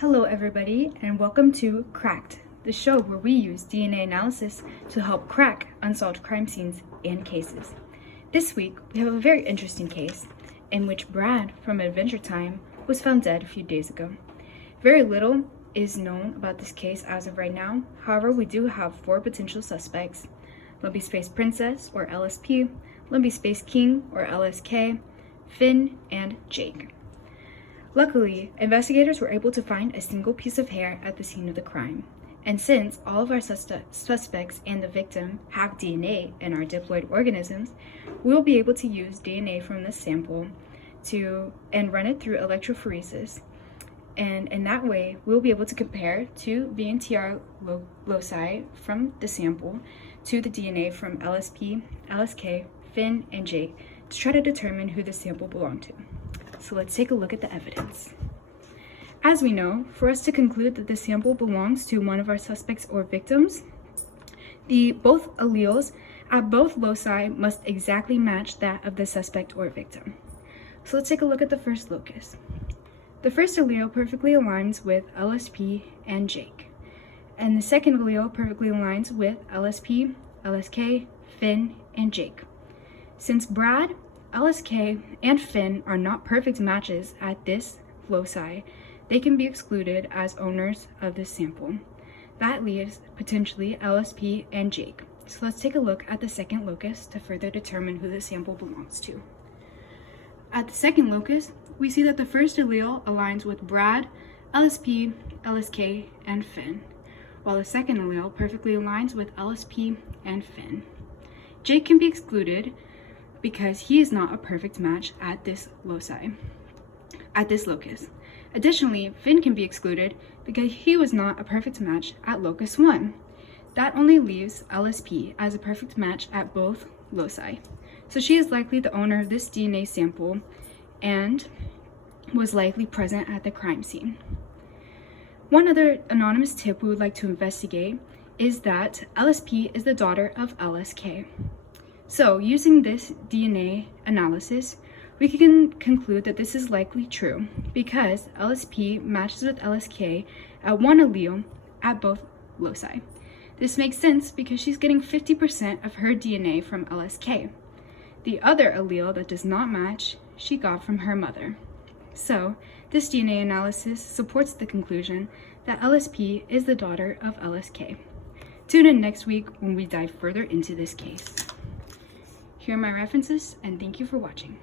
Hello everybody, and welcome to Cracked, the show where we use DNA analysis to help crack unsolved crime scenes and cases. This week, we have a very interesting case in which Brad from Adventure Time was found dead a few days ago. Very little is known about this case as of right now. However, we do have 4 potential suspects: Lumpy Space Princess, or LSP, Lumpy Space King, or LSK, Finn, and Jake. Luckily, investigators were able to find a single piece of hair at the scene of the crime. And since all of our suspects and the victim have DNA in our diploid organisms, we will be able to use DNA from this sample and run it through electrophoresis. And in that way, we'll be able to compare 2 VNTR loci from the sample to the DNA from LSP, LSK, Finn, and Jake to try to determine who the sample belonged to. So let's take a look at the evidence. As we know, for us to conclude that the sample belongs to one of our suspects or victims, both alleles at both loci must exactly match that of the suspect or victim. So let's take a look at the first locus. The first allele perfectly aligns with LSP and Jake, and the second allele perfectly aligns with LSP, LSK, Finn, and Jake. Since Brad, LSK, and Finn are not perfect matches at this loci, they can be excluded as owners of this sample. That leaves potentially LSP and Jake. So let's take a look at the second locus to further determine who the sample belongs to. At the second locus, we see that the first allele aligns with Brad, LSP, LSK, and Finn, while the second allele perfectly aligns with LSP and Finn. Jake can be excluded because he is not a perfect match at this locus. Additionally, Finn can be excluded because he was not a perfect match at locus 1. That only leaves LSP as a perfect match at both loci. So she is likely the owner of this DNA sample and was likely present at the crime scene. One other anonymous tip we would like to investigate is that LSP is the daughter of LSK. So, using this DNA analysis, we can conclude that this is likely true because LSP matches with LSK at one allele at both loci. This makes sense because she's getting 50% of her DNA from LSK. The other allele that does not match, she got from her mother. So, this DNA analysis supports the conclusion that LSP is the daughter of LSK. Tune in next week when we dive further into this case. Here are my references, and thank you for watching.